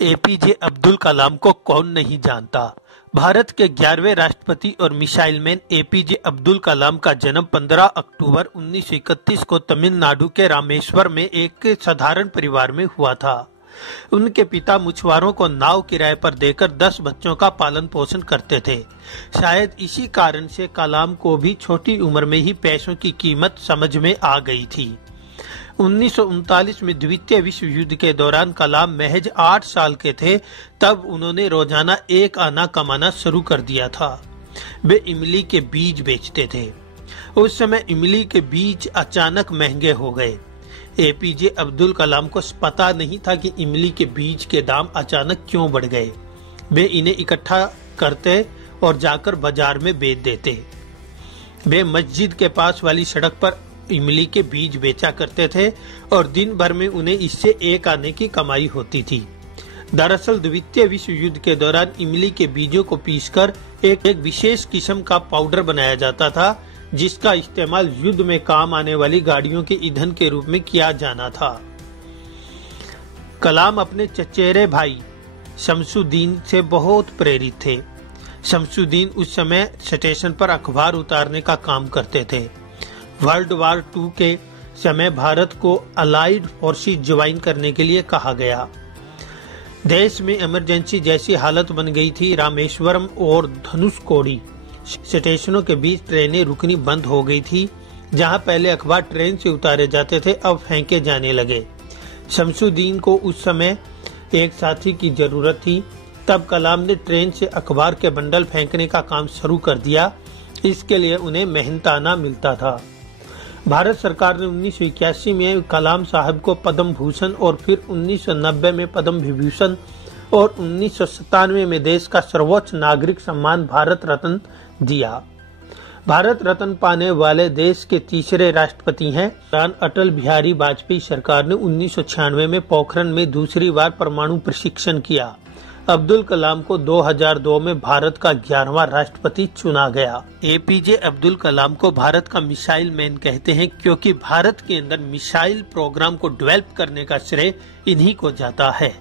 APJ Abdul Kalam को कौन नहीं जानता। भारत के 11वें राष्ट्रपति और missile man APJ Abdul Kalam का जन्म 15 अक्टूबर 1931 को तमिलनाडु के रामेश्वर में एक साधारण परिवार में हुआ था। उनके पिता मछुआरों को नाव किराए पर देकर 10 बच्चों का पालन पोषण करते थे। शायद इसी कारण से कलाम को भी छोटी उम्र में ही पैसों की कीमत समझ में आ गई थी। 1939 में द्वितीय विश्व युद्ध के दौरान कलाम महज 8 साल के थे तब उन्होंने रोजाना 1 आना कमाना शुरू कर दिया था। वे इमली के बीज बेचते थे। उस समय इमली के बीज अचानक महंगे हो गए। एपीजे अब्दुल कलाम को पता नहीं था कि इमली के बीज के दाम अचानक क्यों बढ़ गए। वे इन्हें इकट्ठा करते और जाकर बाजार में बेच देते। वे मस्जिद के पास वाली सड़क पर इमली के बीज बेचा करते थे और दिन भर में उन्हें इससे 1 आने की कमाई होती थी। दरअसल द्वितीय विश्व युद्ध के दौरान इमली के बीजों को पीसकर एक विशेष किस्म का पाउडर बनाया जाता था, जिसका इस्तेमाल युद्ध में काम आने वाली गाड़ियों के ईंधन के रूप में किया जाना था। कलाम अपने चचेरे भाई शमसुद्दीन से बहुत प्रेरित थे। शमसुद्दीन उस समय स्टेशन पर अखबार उतारने का काम करते थे। वर्ल्ड वार 2 के समय भारत को अलाइड फोर्सेस ज्वाइन करने के लिए कहा गया। देश में इमरजेंसी जैसी हालत बन गई थी। रामेश्वरम और धनुषकोडी स्टेशनों के बीच ट्रेनें रुकनी बंद हो गई थी। जहां पहले अखबार ट्रेन से उतारे जाते थे, अब फेंके जाने लगे। शमसुद्दीन को उस समय एक साथी की जरूरत थी। तब कलाम ने ट्रेन से अखबार के बंडल फेंकने का काम शुरू कर दिया। इसके लिए उन्हें मेहनताना मिलता था। भारत सरकार ने 1981 में कलाम साहब को पद्म भूषण और फिर 1990 में पद्म विभूषण और 1997 में देश का सर्वोच्च नागरिक सम्मान भारत रत्न दिया। भारत रत्न पाने वाले देश के तीसरे राष्ट्रपति हैं। अटल बिहारी वाजपेयी सरकार ने 1996 में पोखरण में दूसरी बार परमाणु प्रशिक्षण किया। अब्दुल कलाम को 2002 में भारत का 11वां राष्ट्रपति चुना गया। एपीजे अब्दुल कलाम को भारत का मिसाइल मैन कहते हैं क्योंकि भारत के अंदर मिसाइल प्रोग्राम को डेवलप करने का श्रेय इन्हीं को जाता है।